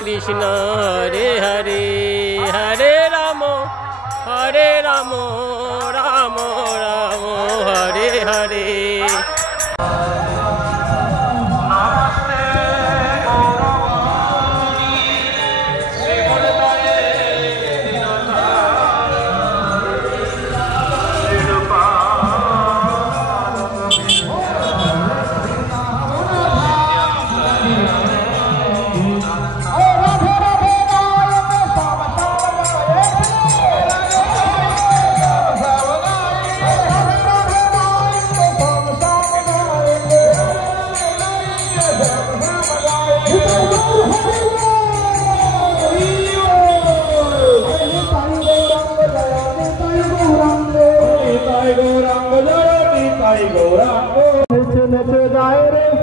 कृष्ण हरे हरे हरे राम राम राम हरे हरे।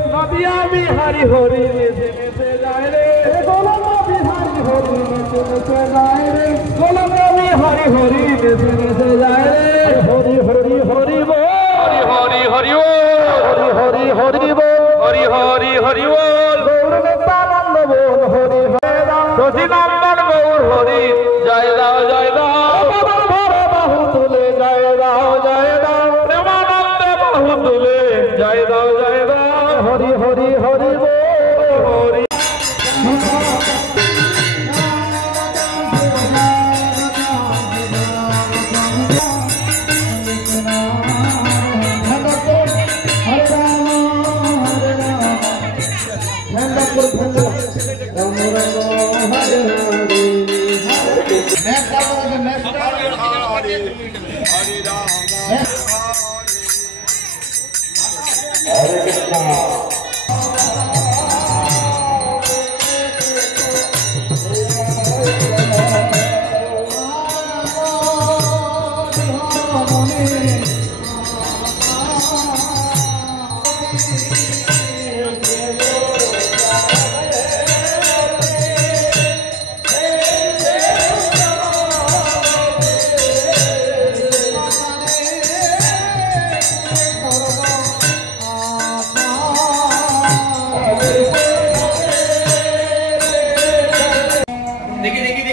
नदिया बिहारी होरी नेचे जाए रे गोलमा बिहारी होरी नेचे जाए रे गोलमा बिहारी होरी नेचे जाए रे होरी होरी होरी बोल हरि हरि हरि हरि हरि बोल हरि हरि हरि बोल गौर नित्यानंद बोल हरि सचिनंदन गौर हरि जय राव बाहु तुले जय राव प्रेमानंद बाहु तुले जय राव हरि हरि हरि बोल हरि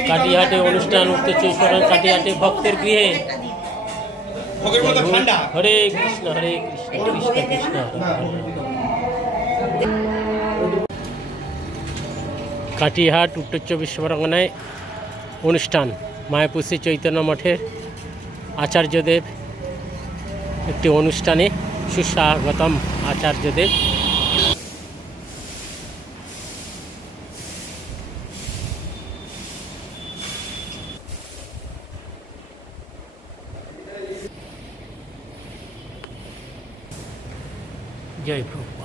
काटियाटे अनुष्ठान उत्तरेश्वर काटियाटे भक्तर गृहे हरे कृष्ण कृष्ण कृष्ण काटिहाट उत्तर 24 परगनाय अनुष्ठान मायापुर श्री चैतन्य मठेर आचार्यदेव एक अनुष्ठाने सुस्वागतम आचार्यदेव। जय प्रभु।